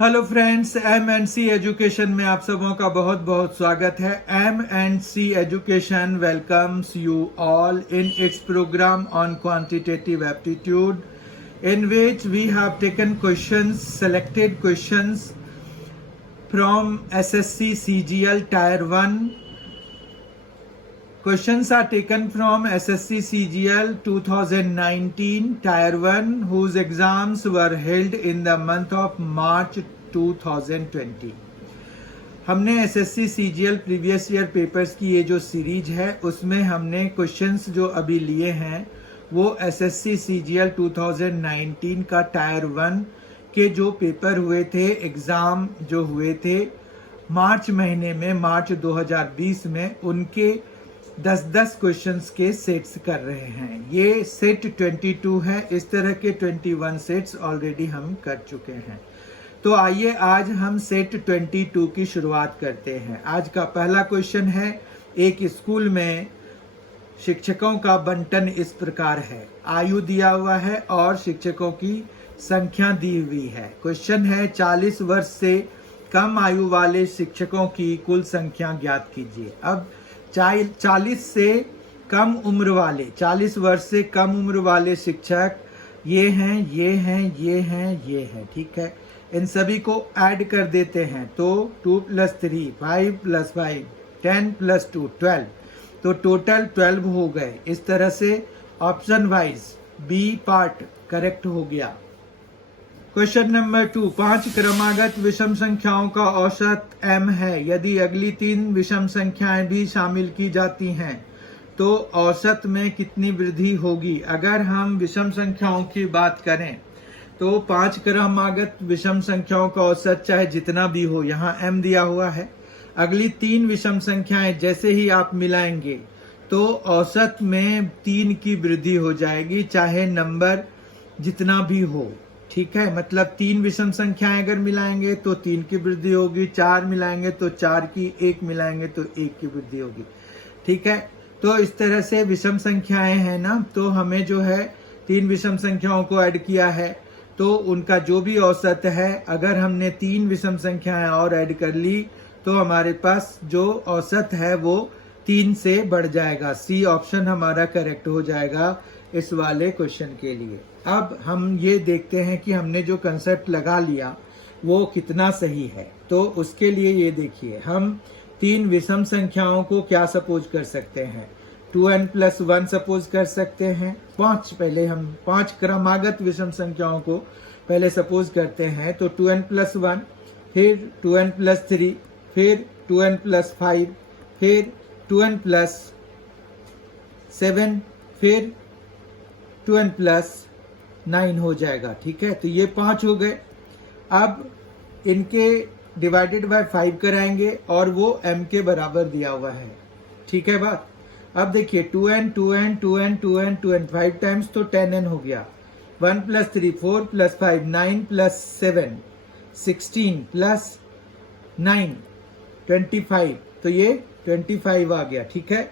Hello friends, M&C education में आप सबों का बहुत बहुत स्वागत है। M&C education welcomes you all in its program on quantitative aptitude in which we have taken questions, selected questions from SSC CGL Tier 1. Questions are taken from SSC CGL 2019 Tier 1 whose exams were held in the month of March 2020. हमने SSC CGL previous year papers की ये जो series है उसमें हमने questions जो अभी लिए हैं वो SSC CGL 2019 का टायर 1 के जो पेपर हुए थे, एग्ज़ाम जो हुए थे मार्च महीने में, मार्च 2020 में, उनके 10-10 क्वेश्चंस के सेट्स कर रहे हैं। ये सेट 22 है। इस तरह के 21 सेट्स ऑलरेडी हम कर चुके हैं। तो आइए आज हम सेट 22 की शुरुआत करते हैं। आज का पहला क्वेश्चन है, एक स्कूल में शिक्षकों का बंटन इस प्रकार है। आयु दिया हुआ है और शिक्षकों की संख्या दी हुई है। क्वेश्चन है 40 वर्ष से कम आयु वाले शिक्षकों की कुल संख्या ज्ञात कीजिए। अब 40 से कम उम्र वाले, 40 वर्ष से कम उम्र वाले शिक्षक ये हैं, ये हैं, ये हैं, ये हैं। ठीक है, इन सभी को ऐड कर देते हैं तो 2 + 3 5 + 5 10 + 2 12, तो टोटल 12 हो गए। इस तरह से option wise B part correct हो गया। क्वेश्चन नंबर 2, 5 क्रमागत विषम संख्याओं का औसत m है। यदि अगली 3 विषम संख्याएं भी शामिल की जाती हैं तो औसत में कितनी वृद्धि होगी? अगर हम विषम संख्याओं की बात करें तो 5 क्रमागत विषम संख्याओं का औसत चाहे जितना भी हो, यहाँ m दिया हुआ है। अगली 3 विषम संख्याएं जैसे ही आप मिलाएंगे तो औसत में 3 की वृद्धि हो जाएगी, चाहे नंबर जितना भी हो। ठीक है, मतलब 3 विषम संख्याएं अगर मिलाएंगे तो 3 की वृद्धि होगी, 4 मिलाएंगे तो 4 की, 1 मिलाएंगे तो 1 की वृद्धि होगी। ठीक है, तो इस तरह से विषम संख्याएं हैं ना, तो हमें जो है 3 विषम संख्याओं को ऐड किया है तो उनका जो भी औसत है, अगर हमने 3 विषम संख्याएं और ऐड कर ली तो हमारे पास जो औसत है वो 3 से बढ़ जाएगा। सी ऑप्शन हमारा करेक्ट हो जाएगा इस वाले क्वेश्चन के लिए। अब हम ये देखते हैं कि हमने जो कंसेप्ट लगा लिया वो कितना सही है। तो उसके लिए ये देखिए, हम 3 विषम संख्याओं को क्या सपोज कर सकते हैं? 2n + 1 सपोज कर सकते हैं। पहले हम 5 क्रमागत विषम संख्याओं को पहले सपोज करते हैं तो 2n + 1, फिर 2n + 3, फिर 2n + 5, फिर 2n + 7, फिर 2n + 9 हो जाएगा। ठीक है, तो ये 5 हो गए। अब इनके डिवाइडेड बाय 5 कराएंगे और वो m के बराबर दिया हुआ है। ठीक है बात। अब देखिए 2n 2n 2n 2n 2n 5 times तो 10n हो गया। 1 + 3 4 + 5 9 + 7 16 + 9 25, तो ये 25 आ गया। ठीक है,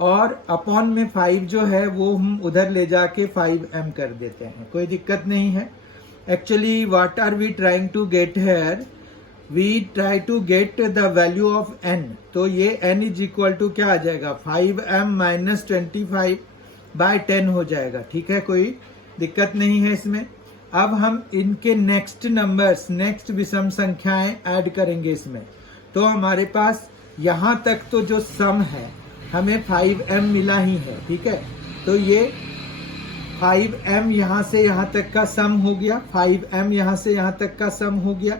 और अपॉन में 5 जो है वो हम उधर ले जाके 5m कर देते हैं, कोई दिक्कत नहीं है। Actually what are we trying to get here? We try to get the value of n। तो ये n = क्या आ जाएगा? 5m - 25/10 हो जाएगा। ठीक है, कोई दिक्कत नहीं है इसमें। अब हम इनके नेक्स्ट नंबर्स, नेक्स्ट विषम संख्याएं ऐड करेंगे इसमें। तो हमारे पास यहाँ तक तो जो सम है हमें 5m मिला ही है। ठीक है, तो ये 5m यहाँ से यहाँ तक का सम हो गया, 5m यहाँ से यहाँ तक का सम हो गया।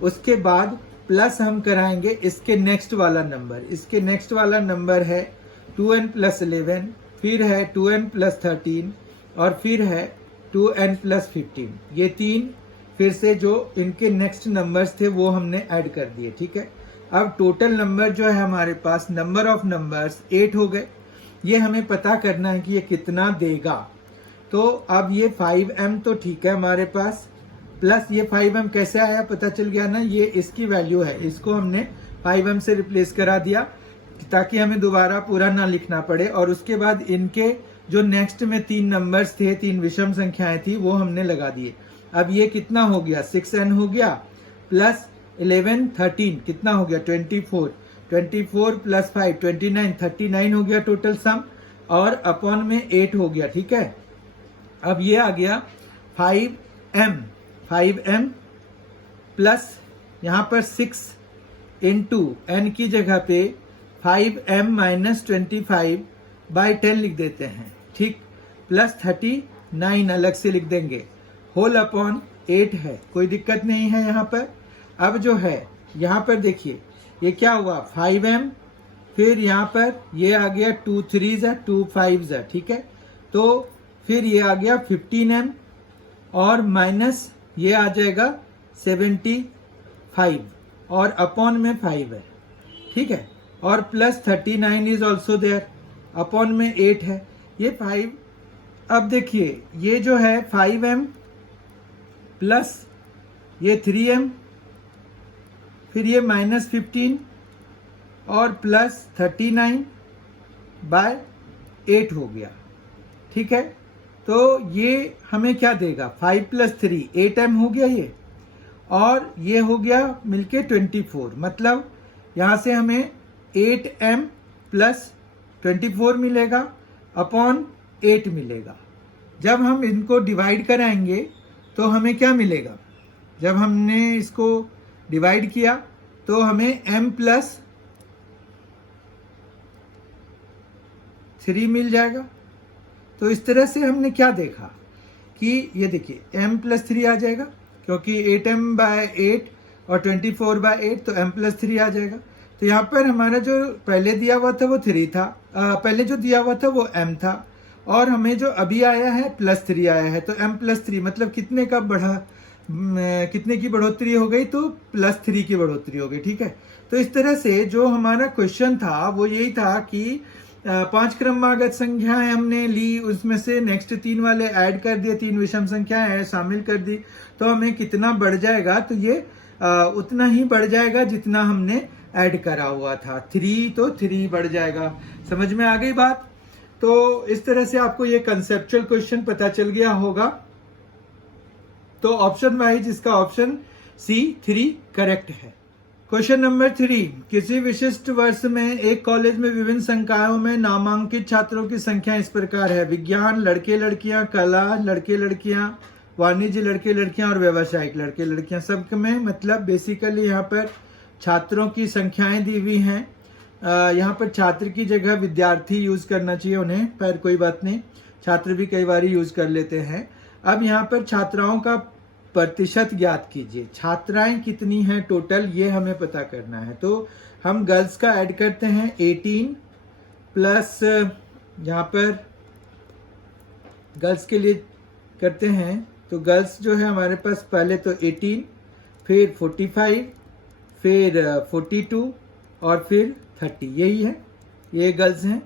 उसके बाद प्लस हम कराएंगे इसके नेक्स्ट वाला नंबर। इसके नेक्स्ट वाला नंबर है 2n + 11, फिर है 2n + 13 और फिर है 2n + 15। ये 3 फिर से जो इनके नेक्स्ट नंबर्स थे वो हमने ऐड कर दिए। ठीक है, अब टोटल नंबर जो है हमारे पास, नंबर ऑफ नंबर्स 8 हो गए। ये हमें पता करना है कि ये कितना देगा। तो अब ये 5m तो ठीक है हमारे पास, प्लस ये 5m कैसे आया पता चल गया ना, ये इसकी वैल्यू है। इसको हमने 5m से रिप्लेस करा दिया ताकि हमें दोबारा पूरा ना लिखना पड़े। और उसके बाद इनके जो नेक्स्ट में 3 नंबर्स थे, 3 विषम संख्याएं थी, वो हमने लगा दिए। अब ये कितना हो गया? 6n हो गया। प्लस 11 13 कितना हो गया 24, 24 प्लस 5 29, 39 हो गया टोटल सम, और अपॉन में 8 हो गया। ठीक है, अब ये आ गया 5m प्लस यहाँ पर 6 इंटू n की जगह पे 5m माइनस 25/10 लिख देते हैं। ठीक, प्लस 39 अलग से लिख देंगे, होल अपॉन 8 है, कोई दिक्कत नहीं है यहाँ पर। अब जो है यहाँ पर देखिए ये क्या हुआ 5m, फिर यहाँ पर ये आ गया 2 3s 2 5s। ठीक है, तो फिर ये आ गया 15m और माइनस ये आ जाएगा 75 और अपॉन में 5 है। ठीक है, और plus 39 is also there, upon में 8 है, ये 5। अब देखिए ये जो है 5m प्लस ये 3m, फिर ये माइनस 15 और प्लस 39/8 हो गया। ठीक है, तो ये हमें क्या देगा 5 प्लस 3 8m हो गया ये, और ये हो गया मिलके 24, मतलब यहाँ से हमें 8m प्लस 24 मिलेगा अपॉन 8 मिलेगा। जब हम इनको डिवाइड कराएंगे तो हमें क्या मिलेगा, जब हमने इसको डिवाइड किया तो हमें m प्लस 3 मिल जाएगा। तो इस तरह से हमने क्या देखा कि ये देखिए m प्लस 3 आ जाएगा, क्योंकि 8m/8 और 24/8 तो m प्लस 3 आ जाएगा। तो यहाँ पर हमारा जो पहले दिया हुआ था वो 3 था, पहले जो दिया हुआ था वो m था, और हमें जो अभी आया है प्लस 3 आया है, तो m प्लस 3 मतलब कितने का बढ़ा, कितने की बढ़ोतरी हो गई, तो प्लस 3 की बढ़ोतरी हो गई। ठीक है, तो इस तरह से जो हमारा क्वेश्चन था वो यही था कि 5 क्रमागत संख्याएं हमने ली, उसमें से नेक्स्ट 3 वाले ऐड कर दिए, 3 विषम संख्याएं शामिल कर दी, तो हमें कितना बढ़ जाएगा, तो ये उतना ही बढ़ जाएगा जितना हमने ऐड करा हुआ था, 3 तो 3 बढ़ जाएगा। समझ में आ गई बात? तो इस तरह से आपको ये कंसेप्चुअल क्वेश्चन पता चल गया होगा। तो ऑप्शन वाइज इसका ऑप्शन C 3 करेक्ट है। क्वेश्चन नंबर 3, किसी विशिष्ट वर्ष में एक कॉलेज में विभिन्न संकायों में नामांकित छात्रों की संख्या इस प्रकार है: विज्ञान लड़के लड़कियां, कला लड़के लड़कियां, वाणिज्य लड़के लड़कियां और व्यवसायिक लड़के लड़कियां। सब में मतलब बेसिकली यहाँ पर छात्रों की संख्याएं दी हुई हैं। यहाँ पर छात्र की जगह विद्यार्थी यूज करना चाहिए उन्हें, पर कोई बात नहीं, छात्र भी कई बार यूज कर लेते हैं। अब यहाँ पर छात्राओं का प्रतिशत ज्ञात कीजिए, छात्राएं कितनी हैं टोटल, ये हमें पता करना है। तो हम गर्ल्स का ऐड करते हैं 18 प्लस, यहाँ पर गर्ल्स के लिए करते हैं, तो गर्ल्स जो है हमारे पास पहले तो 18, फिर 45, फिर 42 और फिर 30, यही है, ये गर्ल्स हैं।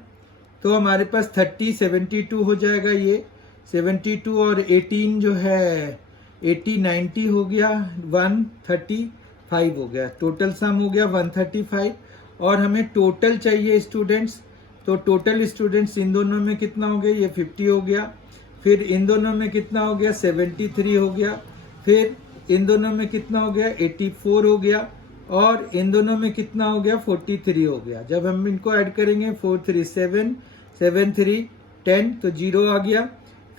तो हमारे पास 30 72 हो जाएगा, ये 72 और 18 जो है 80 90 हो गया, 135 हो गया, टोटल सम हो गया 135। और हमें टोटल चाहिए स्टूडेंट्स, तो टोटल स्टूडेंट्स इन दोनों में कितना हो गया, ये 50 हो गया, फिर इन दोनों में कितना हो गया 73 हो गया, फिर इन दोनों में कितना हो गया 84 हो गया, और इन दोनों में कितना हो गया 43 हो गया। जब हम इनको ऐड करेंगे 4 3 7 7 3 10, तो 0 आ गया।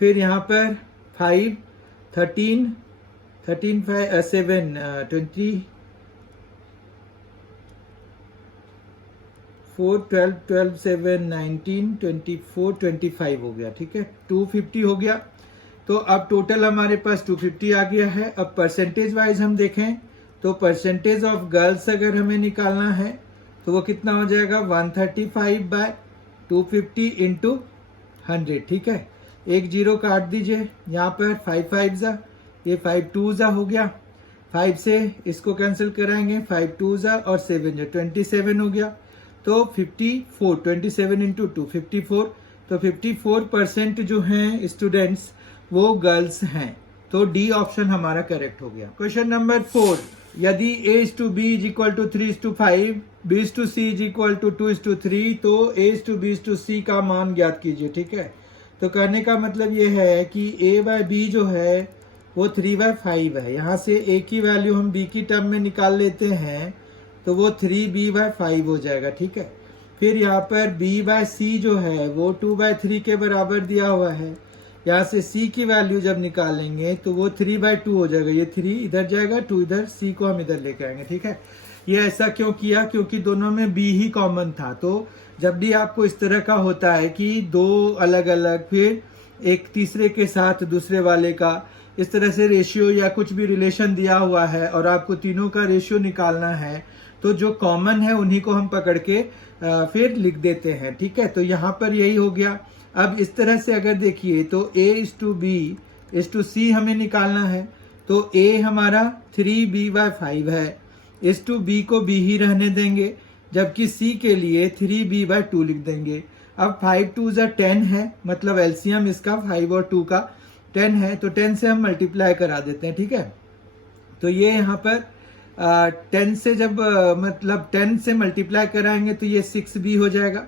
फिर यहाँ पर 5 13 13 5 7 20 4 12 12 7 19 24 25 हो गया। ठीक है, 250 हो गया। तो अब टोटल हमारे पास 250 आ गया है। अब परसेंटेज वाइज हम देखें तो परसेंटेज ऑफ गर्ल्स अगर हमें निकालना है तो वो कितना हो जाएगा 135/250 इंटू 100। ठीक है, एक जीरो काट दीजिए, यहाँ पर 5 5 जा, ये 5 2 जा हो गया, 5 से इसको कैंसिल कराएंगे, 5 2 जा और 7 जा, 27 हो गया। तो 54, 27 इंटू 2 54, तो 54% जो हैं स्टूडेंट्स वो गर्ल्स हैं। तो डी ऑप्शन हमारा करेक्ट हो गया। क्वेश्चन नंबर 4, यदि A/B = 3:5, B/C = 2:3, तो A/B/C का मान ज्ञात कीजिए। ठीक है, तो कहने का मतलब ये है कि A/B जो है वो 3/5 है। यहाँ से a की वैल्यू हम b की टर्म में निकाल लेते हैं तो वो 3b/5 हो जाएगा, ठीक है। फिर यहाँ पर b/c जो है वो 2/3 के बराबर दिया हुआ है। यहाँ से c की वैल्यू जब निकालेंगे तो वो 3/2 हो जाएगा। ये 3 इधर जाएगा, 2 इधर, c को हम इधर लेके आएंगे, ठीक है। ये ऐसा क्यों किया? क्योंकि दोनों में b ही कॉमन था। तो जब भी आपको इस तरह का होता है कि दो अलग अलग, फिर एक तीसरे के साथ दूसरे वाले का, इस तरह से रेशियो या कुछ भी रिलेशन दिया हुआ है और आपको तीनों का रेशियो निकालना है, तो जो कॉमन है उन्हीं को हम पकड़ के फिर लिख देते हैं, ठीक है। तो यहाँ पर यही हो गया। अब इस तरह से अगर देखिए तो a/b/c हमें निकालना है, तो a हमारा 3b/5 है, b को b ही रहने देंगे, जबकि c के लिए 3b/2 लिख देंगे। अब 5 2 10 है, मतलब एलसीएम इसका 5 और 2 का 10 है, तो 10 से हम मल्टीप्लाई करा देते हैं, ठीक है। तो ये यहाँ पर 10 से जब मतलब 10 से मल्टीप्लाई कराएंगे तो ये 6b हो जाएगा,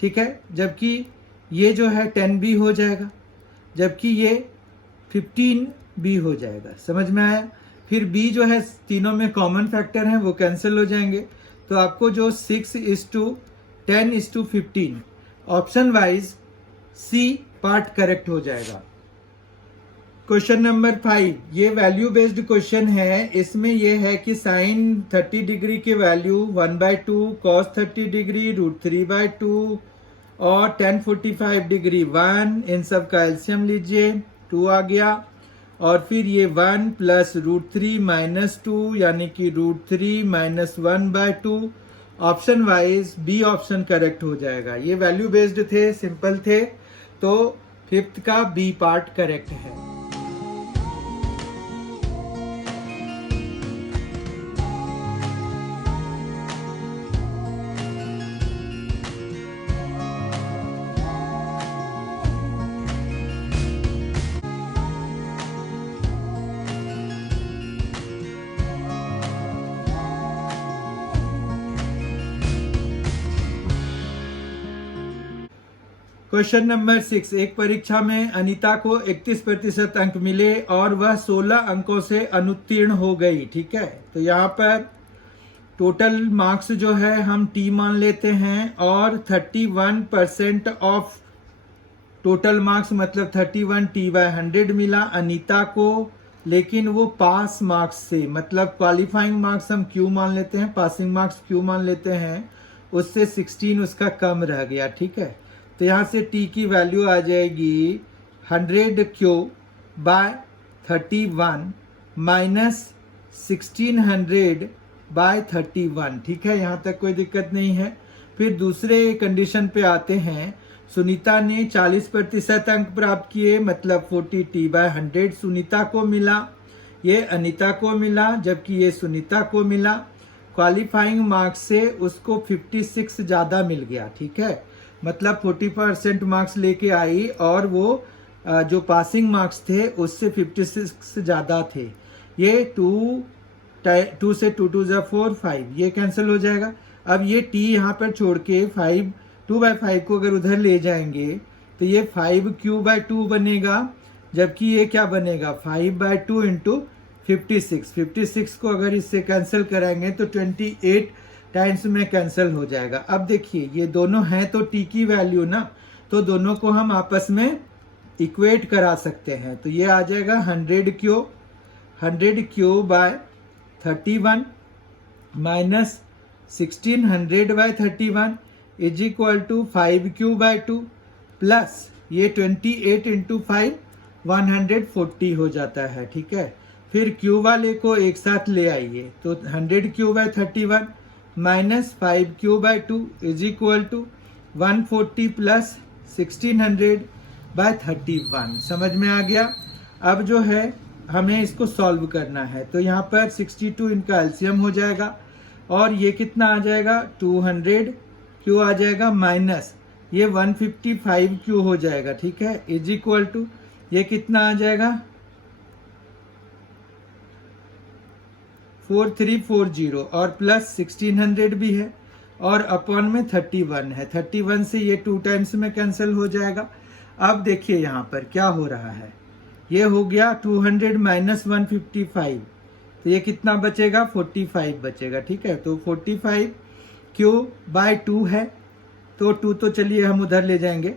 ठीक है। जबकि ये जो है 10b हो जाएगा, जबकि ये 15b हो जाएगा। समझ में आया? फिर b जो है तीनों में कॉमन फैक्टर है, वो कैंसिल हो जाएंगे। तो आपको जो 6:10:15 option wise C part correct हो जाएगा। क्वेश्चन नंबर 5, ये वैल्यू बेस्ड क्वेश्चन है। इसमें ये है कि साइन 30 डिग्री की वैल्यू 1/2, कॉस 30 डिग्री √3/2 और tan 45 डिग्री 1, इन सब का एलसीएम लीजिए, 2 आ गया। और फिर ये 1 प्लस √3 - 2 यानी कि √3 - 1/2। Option wise B option correct हो जाएगा। ये वैल्यू बेस्ड थे, सिंपल थे, तो 5th का बी पार्ट करेक्ट है। क्वेश्चन नंबर 6, एक परीक्षा में अनीता को 31% अंक मिले और वह 16 अंकों से अनुत्तीर्ण हो गई, ठीक है। तो यहाँ पर टोटल मार्क्स जो है हम टी मान लेते हैं और 31% ऑफ टोटल मार्क्स मतलब 31 t/100 मिला अनीता को, लेकिन वो पास मार्क्स से, मतलब क्वालिफाइंग मार्क्स हम क्यू मान लेते हैं, पासिंग मार्क्स क्यू मान लेते हैं, उससे 16 उसका कम रह गया, ठीक है। तो यहाँ से t की वैल्यू आ जाएगी 100/31 माइनस 1600/31, ठीक है। यहाँ तक कोई दिक्कत नहीं है। फिर दूसरे कंडीशन पे आते हैं। सुनीता ने 40% अंक प्राप्त किए, मतलब 40 t/100 सुनीता को मिला, ये अनीता को मिला, जबकि ये सुनीता को मिला। क्वालिफाइंग मार्क्स से उसको 56 ज़्यादा मिल गया, ठीक है। मतलब 40% मार्क्स लेके आई और वो जो पासिंग मार्क्स थे उससे 56 ज़्यादा थे। ये 2 से 2 2 4 5, ये कैंसिल हो जाएगा। अब ये t यहाँ पर छोड़ के 2/5 को अगर उधर ले जाएंगे तो ये 5q/2 बनेगा, जबकि ये क्या बनेगा 5/2 × 56। 56 को अगर इससे कैंसिल कराएंगे तो 28 टाइम्स में कैंसिल हो जाएगा। अब देखिए ये दोनों हैं तो t की वैल्यू ना, तो दोनों को हम आपस में इक्वेट करा सकते हैं। तो ये आ जाएगा 100q/31 minus 1600/31 is equal to 5q/2 plus ये 28 × 5 140 हो जाता है, ठीक है। फिर q वाले को एक साथ ले आइए, तो 100q/31 minus 5q/2 is equal to 140 plus 1600/31। समझ में आ गया। अब जो है हमें इसको सॉल्व करना है, तो यहाँ पर 62 इनका एलसीएम हो जाएगा और ये कितना आ जाएगा 200q आ जाएगा माइनस ये 155q हो जाएगा, ठीक है, इज इक्वल टू ये कितना आ जाएगा 4340 और प्लस 1600 भी है और अपॉन में 31 है। 31 से ये 2 टाइम्स में कैंसिल हो जाएगा। अब देखिए यहाँ पर क्या हो रहा है, ये हो गया 200 माइनस 155, तो ये कितना बचेगा 45 बचेगा। ठीक है, तो 45 क्यू बाय 2 है, तो 2 तो चलिए हम उधर ले जाएंगे।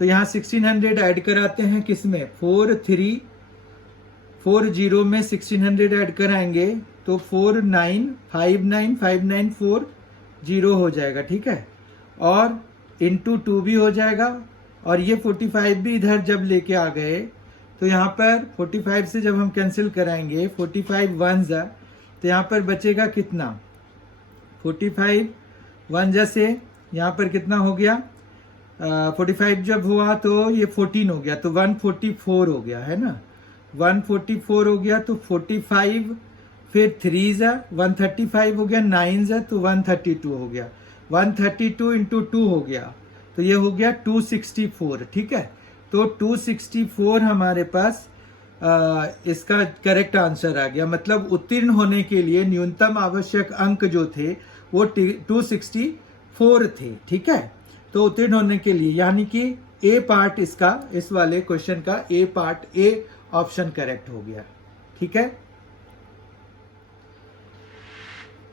तो यहाँ 1600 ऐड कराते हैं, किसमें 4340 में 1600 ऐड कराएंगे तो 49595940 हो जाएगा। ठीक है, और इंटू 2 भी हो जाएगा, और ये 45 भी इधर जब लेके आ गए तो यहाँ पर 45 से जब हम कैंसिल कराएंगे 45 वन जा, तो यहाँ पर बचेगा कितना 45 वन जा से यहाँ पर कितना हो गया 45 जब हुआ तो ये 14 हो गया, तो 144 हो गया है ना, 144 हो गया। तो 45 फिर 3 जा 135 हो गया, 9 जा तो 132 हो गया, 132 इंटू 2 हो गया, तो ये हो गया 264। ठीक है, तो 264 हमारे पास इसका करेक्ट आंसर आ गया। मतलब उत्तीर्ण होने के लिए न्यूनतम आवश्यक अंक जो थे वो 264 थे। ठीक है, तो उत्तीर्ण होने के लिए यानी कि ए पार्ट इसका, इस वाले क्वेश्चन का ए पार्ट, ए ऑप्शन करेक्ट हो गया। ठीक है,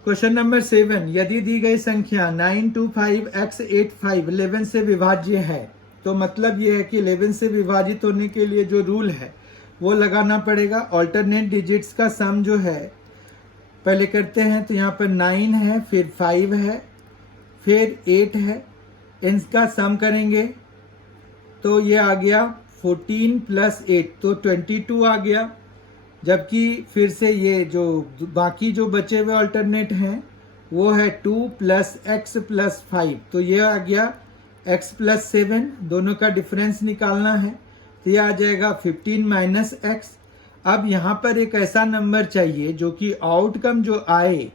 क्वेश्चन नंबर 7, यदि दी गई संख्या 925x85 11 से विभाज्य है, तो मतलब यह है कि 11 से विभाजित होने के लिए जो रूल है वो लगाना पड़ेगा। ऑल्टरनेट डिजिट्स का सम जो है पहले करते हैं, तो यहाँ पर 9 है, फिर 5 है, फिर 8 है, इनका सम करेंगे तो ये आ गया 14 प्लस 8 तो 22 आ गया। जबकि फिर से ये जो बाकी जो बचे हुए अल्टरनेट हैं वो है 2 प्लस एक्स प्लस 5, तो ये आ गया x प्लस 7, दोनों का डिफरेंस निकालना है, तो ये आ जाएगा 15 माइनस एक्स। अब यहाँ पर एक ऐसा नंबर चाहिए जो कि आउटकम जो आए,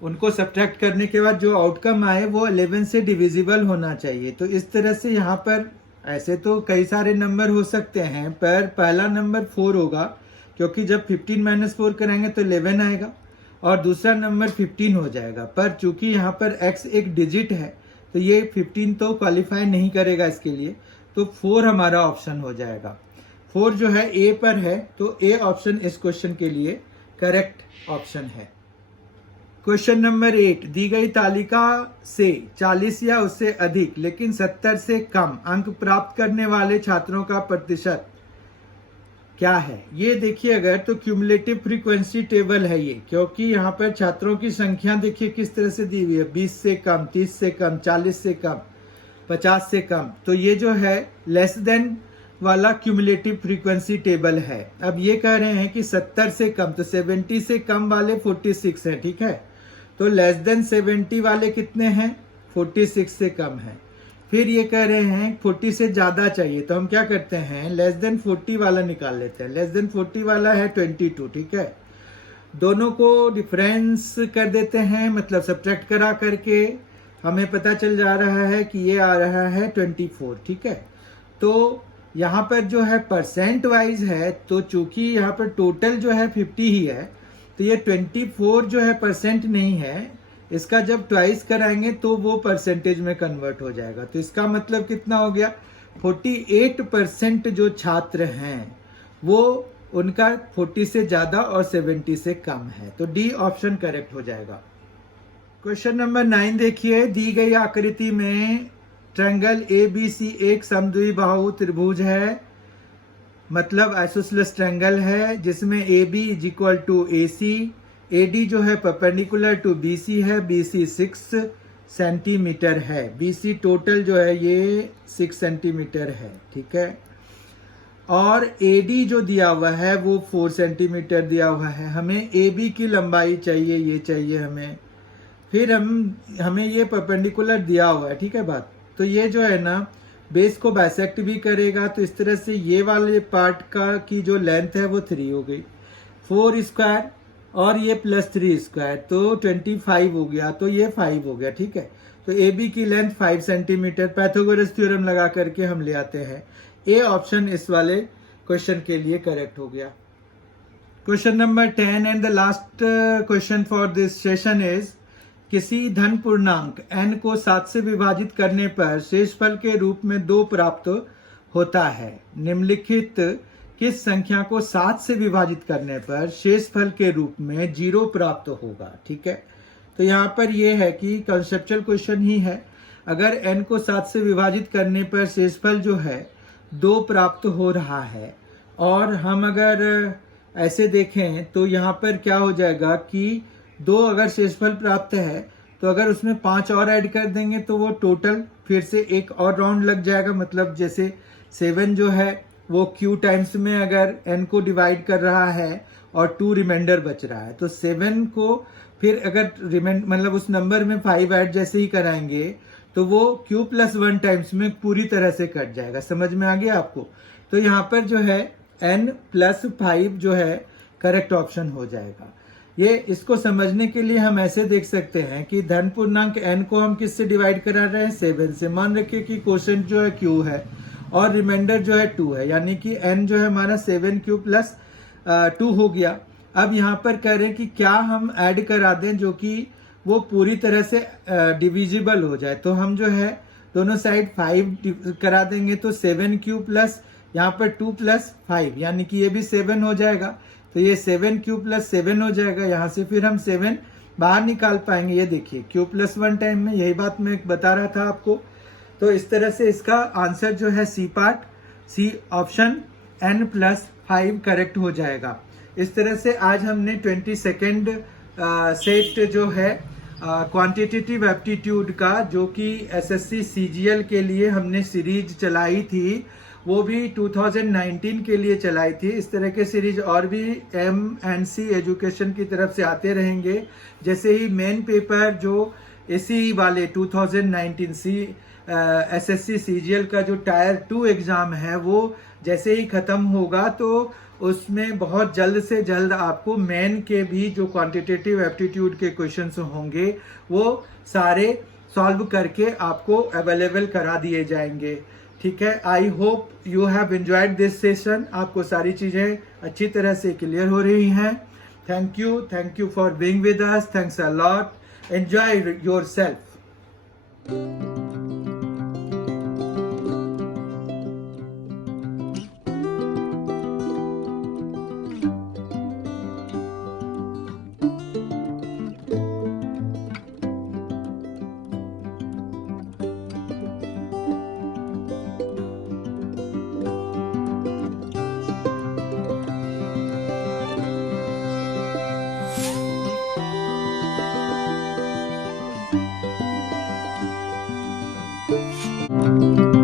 उनको सब्ट्रैक्ट करने के बाद जो आउटकम आए वो 11 से डिविजिबल होना चाहिए। तो इस तरह से यहाँ पर ऐसे तो कई सारे नंबर हो सकते हैं, पर पहला नंबर 4 होगा, क्योंकि जब 15 माइनस 4 कराएंगे तो 11 आएगा, और दूसरा नंबर 15 हो जाएगा। पर चूंकि यहाँ पर x एक डिजिट है तो ये 15 तो क्वालिफाई नहीं करेगा इसके लिए, तो 4 हमारा ऑप्शन हो जाएगा। 4 जो है ए पर है, तो ए ऑप्शन इस क्वेश्चन के लिए करेक्ट ऑप्शन है। क्वेश्चन नंबर 8, दी गई तालिका से 40 या उससे अधिक लेकिन 70 से कम अंक प्राप्त करने वाले छात्रों का प्रतिशत क्या है। ये देखिए, अगर तो क्यूमुलेटिव फ्रीक्वेंसी टेबल है ये, क्योंकि यहाँ पर छात्रों की संख्या देखिए किस तरह से दी हुई है, 20 से कम, 30 से कम, 40 से कम, 50 से कम, तो ये जो है लेस देन वाला क्यूमुलेटिव फ्रीक्वेंसी टेबल है। अब ये कह रहे हैं कि 70 से कम, तो 70 से कम वाले 46 हैं। ठीक है, तो लेस देन 70 वाले कितने हैं, 46 से कम है। फिर ये कह रहे हैं 40 से ज्यादा चाहिए, तो हम क्या करते हैं लेस देन 40 वाला निकाल लेते हैं। लेस देन 40 वाला है 22। ठीक है, दोनों को डिफरेंस कर देते हैं, मतलब सब्ट्रैक्ट करा करके हमें पता चल जा रहा है कि ये आ रहा है 24। ठीक है, तो यहाँ पर जो है परसेंट वाइज है, तो चूंकि यहाँ पर टोटल जो है 50 ही है, तो ये 24 जो है परसेंट नहीं है, इसका जब ट्वाइस कराएंगे तो वो परसेंटेज में कन्वर्ट हो जाएगा। तो इसका मतलब कितना हो गया, 48% जो छात्र हैं वो उनका 40 से ज्यादा और 70 से कम है, तो डी ऑप्शन करेक्ट हो जाएगा। क्वेश्चन नंबर 9 देखिए, दी गई आकृति में ट्रायंगल ABC एक समद्विबाहु त्रिभुज है, मतलब आइसोसेलेस ट्रायंगल है, जिसमें AB is equal to AC, AD जो है परपेंडिकुलर टू BC है, BC 6 सेंटीमीटर है, BC टोटल जो है ये 6 सेंटीमीटर है। ठीक है, और AD जो दिया हुआ है वो 4 सेंटीमीटर दिया हुआ है। हमें AB की लंबाई चाहिए, ये चाहिए हमें, फिर हमें ये परपेंडिकुलर दिया हुआ है। ठीक है बात, तो ये जो है ना बेस को बाइसेक्ट भी करेगा, तो इस तरह से ये वाले पार्ट का की जो लेंथ है वो 3 हो गई, 4 स्क्वायर और ये प्लस 3 स्क्वायर, तो 25 हो गया, तो ये 5 हो गया। ठीक है, तो AB की लेंथ 5 सेंटीमीटर, पाइथागोरस थ्योरम लगा करके हम ले आते हैं। ए ऑप्शन इस वाले क्वेश्चन के लिए करेक्ट हो गया। Question number 10 and the last question for this session is, किसी धन पूर्णांक n को 7 से विभाजित करने पर शेषफल के रूप में 2 प्राप्त होता है। निम्नलिखित किस संख्या को 7 से विभाजित करने पर शेषफल के रूप में 0 प्राप्त होगा। ठीक है, तो यहाँ पर ये है कि कंसेप्चुअल क्वेश्चन ही है। अगर n को 7 से विभाजित करने पर शेषफल जो है 2 प्राप्त हो रहा है, और हम अगर ऐसे देखें तो यहाँ पर क्या हो जाएगा कि 2 अगर शेषफल प्राप्त है तो अगर उसमें 5 और ऐड कर देंगे तो वो टोटल फिर से एक और राउंड लग जाएगा। मतलब जैसे 7 जो है वो q टाइम्स में अगर n को डिवाइड कर रहा है और 2 रिमाइंडर बच रहा है, तो 7 को फिर अगर मतलब उस नंबर में 5 ऐड जैसे ही कराएंगे तो वो q+1 टाइम्स में पूरी तरह से कट जाएगा। समझ में आ गया आपको? तो यहाँ पर जो है n+5 जो है करेक्ट ऑप्शन हो जाएगा। ये इसको समझने के लिए हम ऐसे देख सकते हैं कि धन पूर्णांक n को हम किससे डिवाइड करा रहे हैं? 7 से। मान रखिए कि क्वोशिएंट जो है q है और रिमाइंडर जो है 2 है, यानी कि n जो है हमारा 7q+2 हो गया। अब यहाँ पर कह रहे हैं कि क्या हम ऐड करा दें जो कि वो पूरी तरह से डिविजिबल हो जाए। तो हम जो है दोनों साइड 5 करा देंगे, तो 7q प्लस यहाँ पर 2+5 यानी कि ये भी 7 हो जाएगा। तो ये 7q+7 हो जाएगा। यहाँ से फिर हम 7 बाहर निकाल पाएंगे। ये देखिए q+1 टाइम में, यही बात मैं बता रहा था आपको। तो इस तरह से इसका आंसर जो है C part, C option n+5 correct हो जाएगा। इस तरह से आज हमने 22nd सेट जो है क्वांटिटेटिव एप्टीट्यूड का, जो कि एसएससी सीजीएल के लिए हमने सीरीज चलाई थी, वो भी 2019 के लिए चलाई थी। इस तरह के सीरीज और भी MNC एजुकेशन की तरफ से आते रहेंगे। जैसे ही मेन पेपर जो इसी वाले 2019 एसएससी सीजीएल का जो टायर 2 एग्जाम है वो जैसे ही खत्म होगा तो उसमें बहुत जल्द से जल्द आपको मेन के भी जो क्वांटिटेटिव एप्टीट्यूड के क्वेश्चंस होंगे वो सारे सॉल्व करके आपको अवेलेबल करा दिए जाएंगे। ठीक है, I hope you have enjoyed this session. आपको सारी चीजें अच्छी तरह से क्लियर हो रही हैं। Thank you for being with us. Thanks a lot. Enjoy yourself. Thank you.